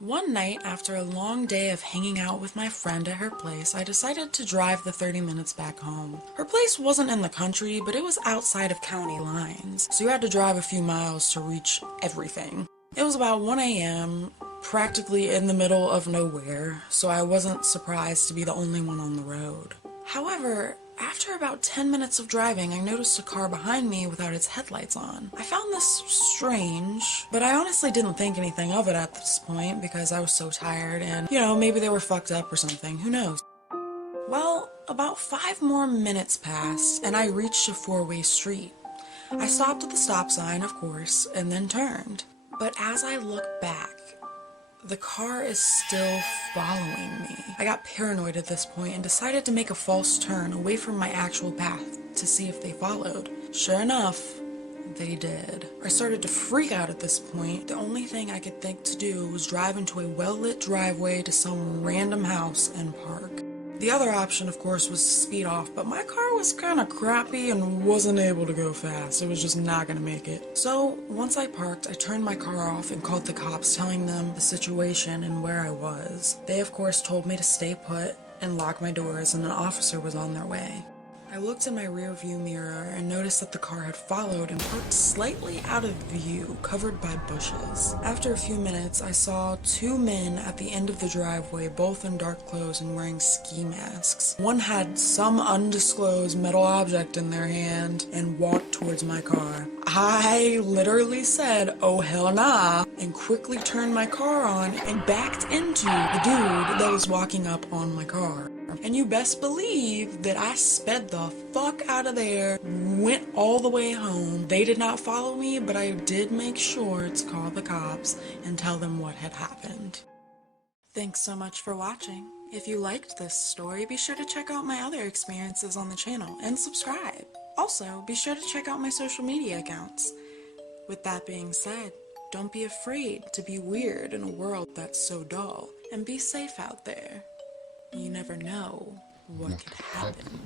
One night, after a long day of hanging out with my friend at her place, I decided to drive the 30 minutes back home. Her place wasn't in the country, but it was outside of county lines, so you had to drive a few miles to reach everything. It was about 1 a.m., practically in the middle of nowhere, so I wasn't surprised to be the only one on the road. However, after about 10 minutes of driving, I noticed a car behind me without its headlights on. I found this strange, but I honestly didn't think anything of it at this point because I was so tired and, maybe they were fucked up or something, who knows. Well, about 5 more minutes passed and I reached a four-way street. I stopped at the stop sign, of course, and then turned. But as I look back, the car is still following me. I got paranoid at this point and decided to make a false turn away from my actual path to see if they followed. Sure enough, they did. I started to freak out at this point. The only thing I could think to do was drive into a well-lit driveway to some random house and park. The other option, of course, was to speed off, but my car was kind of crappy and wasn't able to go fast. It was just not gonna make it. So, once I parked, I turned my car off and called the cops, telling them the situation and where I was. They, of course, told me to stay put and lock my doors, and an officer was on their way. I looked in my rearview mirror and noticed that the car had followed and parked slightly out of view, covered by bushes. After a few minutes, I saw 2 men at the end of the driveway, both in dark clothes and wearing ski masks. One had some undisclosed metal object in their hand and walked towards my car. I literally said, "Oh hell nah," and quickly turned my car on and backed into the dude that was walking up on my car. And you best believe that I sped the fuck out of there, went all the way home. They did not follow me, but I did make sure to call the cops and tell them what had happened. Thanks so much for watching. If you liked this story, be sure to check out my other experiences on the channel and subscribe. Also, be sure to check out my social media accounts. With that being said, don't be afraid to be weird in a world that's so dull, and be safe out there. You never know what could happen.